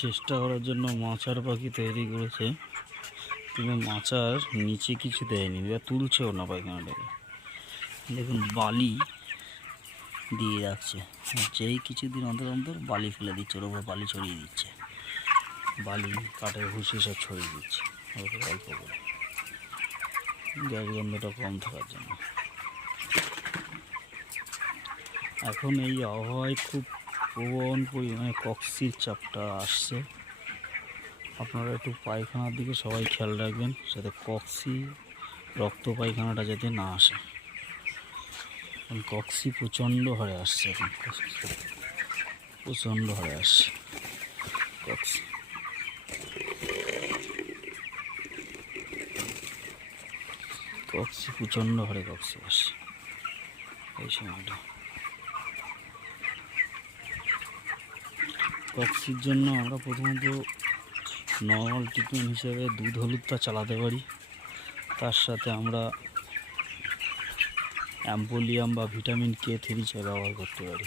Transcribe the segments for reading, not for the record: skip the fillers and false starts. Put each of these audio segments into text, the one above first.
চেষ্টা করার জন্য মাচার পাখি তৈরি করেছে, কিন্তু মাচার নিচে কিছু দেয়নি, বা তুলছেও না পায়খানাটাকে। দেখুন বালি দিয়ে রাখছে, যেই কিছুদিন অন্তর অন্তর বালি ফেলে দিচ্ছে, ওর উপর বালি ছড়িয়ে দিচ্ছে, বালি কাঠের ভুসি সব ছড়িয়ে দিচ্ছে অল্প করে, গ্যাস গন্ধটা কম থাকার জন্য। এখন এই আবহাওয়ায় খুব প্রবল পরিমাণে কক্সির চাপটা আসছে। আপনারা একটু পায়খানার দিকে সবাই খেয়াল রাখবেন, যাতে কক্সি রক্ত পায়খানাটা যাতে না আসে। কক্সি প্রচণ্ড হারে আসছে, এখন প্রচণ্ড হারে আসছে কক্সি। প্রচণ্ড হারে কক্সি আসছে এই সময়টা। কক্সির জন্য আমরা প্রথমত নর্মাল ট্রিটমেন্ট হিসেবে দুধ হলুদটা চালাতে পারি, তার সাথে আমরা অ্যাম্পোলিয়াম বা ভিটামিন K3 ব্যবহার করতে পারি।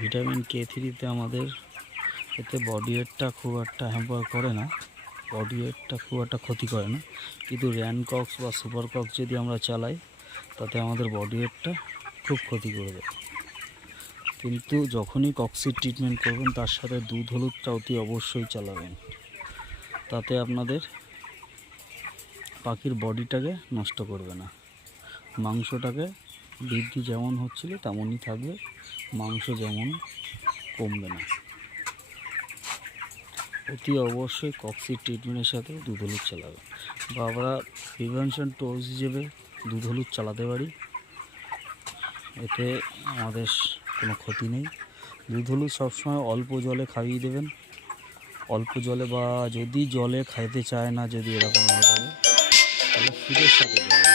ভিটামিন K3তে আমাদের এতে বডি ওয়েটটা খুব একটা হ্যাম্পার করে না, বডি ওয়েটটা খুব একটা ক্ষতি করে না, কিন্তু র্যানকক্স বা সুপার কক্স যদি আমরা চালাই তাতে আমাদের বডি ওয়েটটা খুব ক্ষতি করবে। কিন্তু যখনই কক্সির ট্রিটমেন্ট করবেন তার সাথে দুধ হলুদটা অতি অবশ্যই চালাবেন, তাতে আপনাদের পাখির বডিটাকে নষ্ট করবে না, মাংসটাকে বৃদ্ধি যেমন হচ্ছিল তেমনই থাকবে, মাংস যেমন কমবে না। অতি অবশ্যই কক্সির ট্রিটমেন্টের সাথে দুধ হলুদ চালাবে, বা আমরা প্রিভেনশন টোজ হিসেবে দুধ হলুদ চালাতে পারি, এতে আমাদের কোনো ক্ষতি নেই। দুধ হলুদ সবসময় অল্প জলে খাইয়ে দেবেন, অল্প জলে, বা যদি জলে খাইতে চায় না, যদি এরকম হয়ে থাকে তাহলে ফিডের সাথে দেবেন।